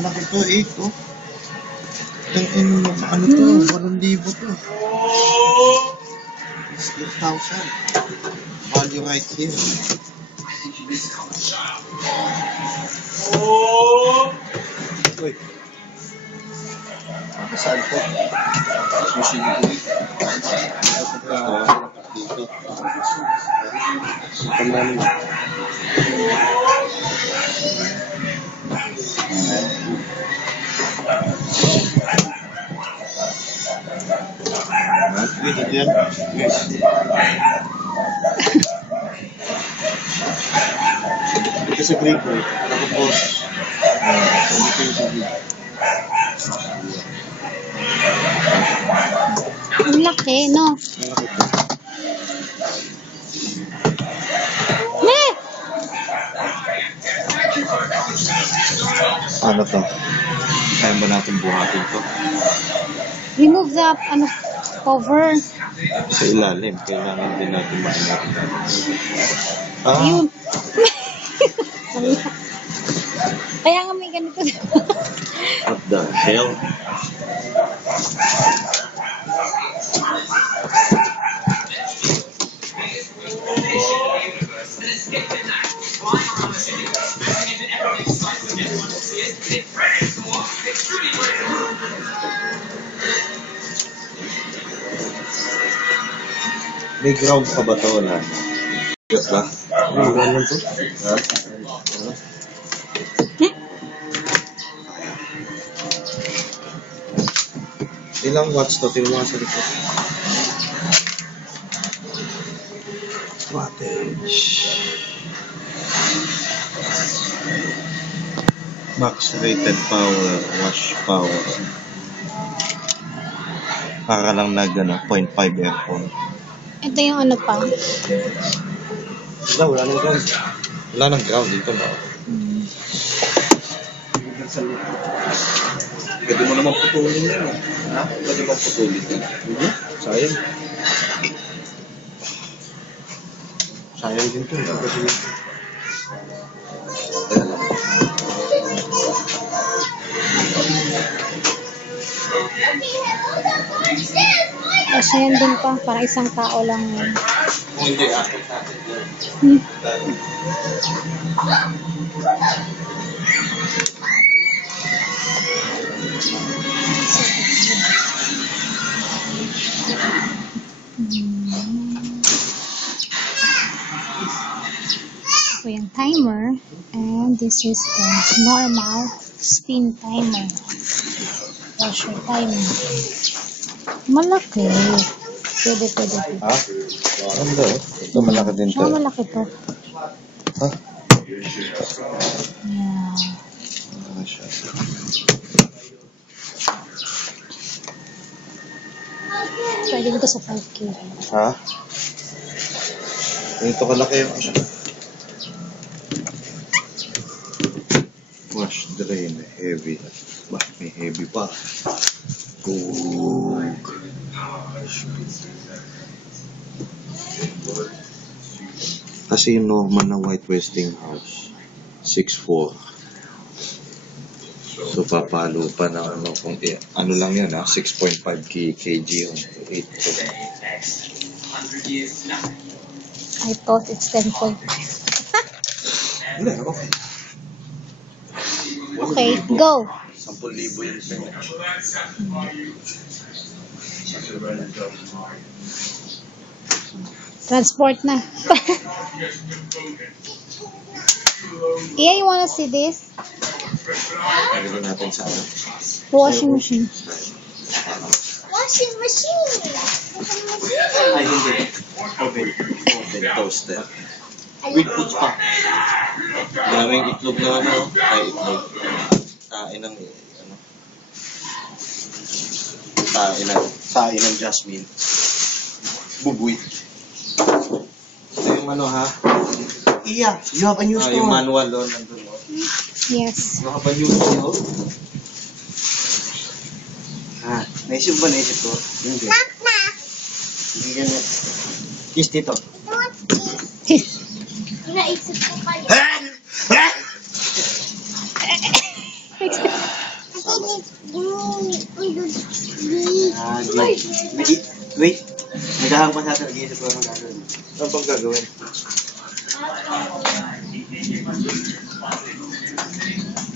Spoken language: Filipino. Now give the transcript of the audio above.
Ang laki to, 8 oh. Ano to, 8,000 to. 8,000. Value right here. Uy. Saan po? Sushi dito. Dito. Pagmano mo. Dito yan. Yes. Dito sa green po. Tapos, dito yung sa green. Ang laki, no? Ano to? Kaya ba natin buhatin to? Remove the cover. Sa ilalim, kailangan din natin maingat. Ah? Yun. Kaya nga may ganito. What the hell? May ground pa ba ito? Wala. Yes ba? May ground to? Ha? Ilang watts to? Tingnan mo sa likod. Wattage. Max rated power, wash power. Para lang nag 0.5 aircon. Ito yung ano pa. Wala nang ground. Wala nang ground dito ba? Pwede mo naman putulin yan. Ha? Pwede mo putulin yan. Sayang. Sayang din ito. Kasi yan din pa. Para isang tao lang yun. Kung hindi, akit natin. So yung timer, and this is the normal spin timer. Pressure timer. Malaki. Pwede. Ha? Ano? Ito malaki din to. Malaki to. Ha? Yeah. Ano siya? Pwede dito sa 5K. Ha? Ito kalaki yung wash drain, heavy. Bah, may heavy pa. Kasi yung normal na White Westinghouse 6.4. So papalo pa na ano kung ano lang yan ha, 6.5 kg yung 8. I thought it's 10.5. Hindi, okay. Okay, go. 10,000 yung pin. Transport na. Yeah, you wanna see this? Nagawin natin sa ano. Washing machine. Washing machine. Ay, hindi. Oven toaster. With foods pa. Maraming itlog na ano. Ay, itlog. Tain ng jasmine. Bubuit. Ito yung ano ha. Iya, you have a new store. Yung manual doon, nandun o. Yes. You have a new store. Ha, naisip ba naisip ko? Hindi. Hindi ganyan. Kiss dito. Naisip ko pa yun. Wait. Naghahang pa sa atin. Nag-iisip ko lang gagawin. Ano pang gagawin?